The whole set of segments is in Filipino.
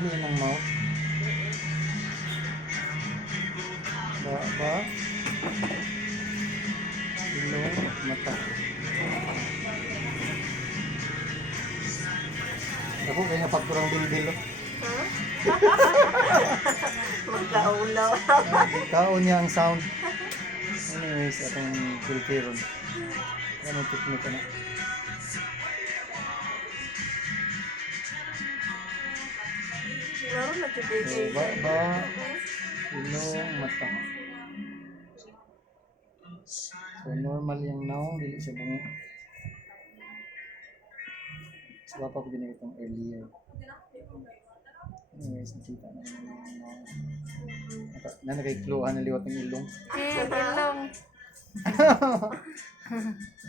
Actually, yun ang mouth. Ba? Ilong, mata. Ako, kaya napagturang bilbil. Ha? Magkaulaw. Kaon niya ang sound. Anyways, atong filteron. Ano technique na? Laro na So, kibigay. ilong, mata. So, normal yung naong, dili siya bungo. So, wapa ko ginagawa itong earlier. Anyways, nakita na yung naong. Na nagay-cluehan na liwat ng ilong. Ilong.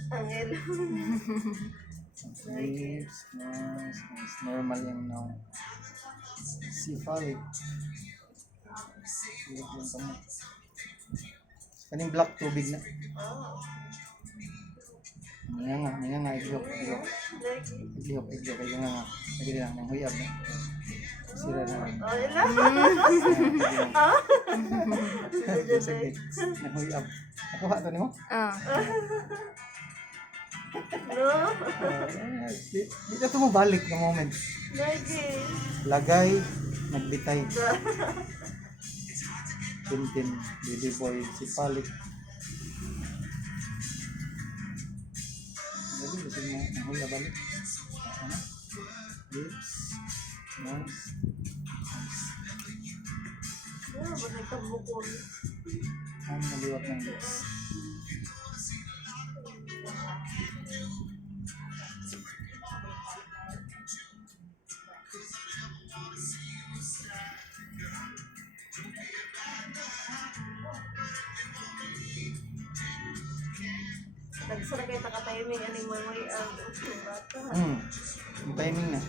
Ang ilong. Lips, nose, nice. Normal yung naong. Cephalic. Cephalic yung tamo. Kaning black tubig na. Nga nga, iglok. Kaya nga. Lagi lang, nang huyab na. Sira na. Oh, ilang. Sige, nang huyab. Ako ha, ito ni mo? No? Di na ito mo balik ng moment. Lagi. Lagay, nagbitay. Tintin, baby boy, cephalic. Lagi, gusto mo nang huyab balik. Ano? Lips, nose. Ano ba nagkabukol? Ang naliwat ng lips. Nagsara kayo nakatiming ani mo may ang bata. Yung timing na.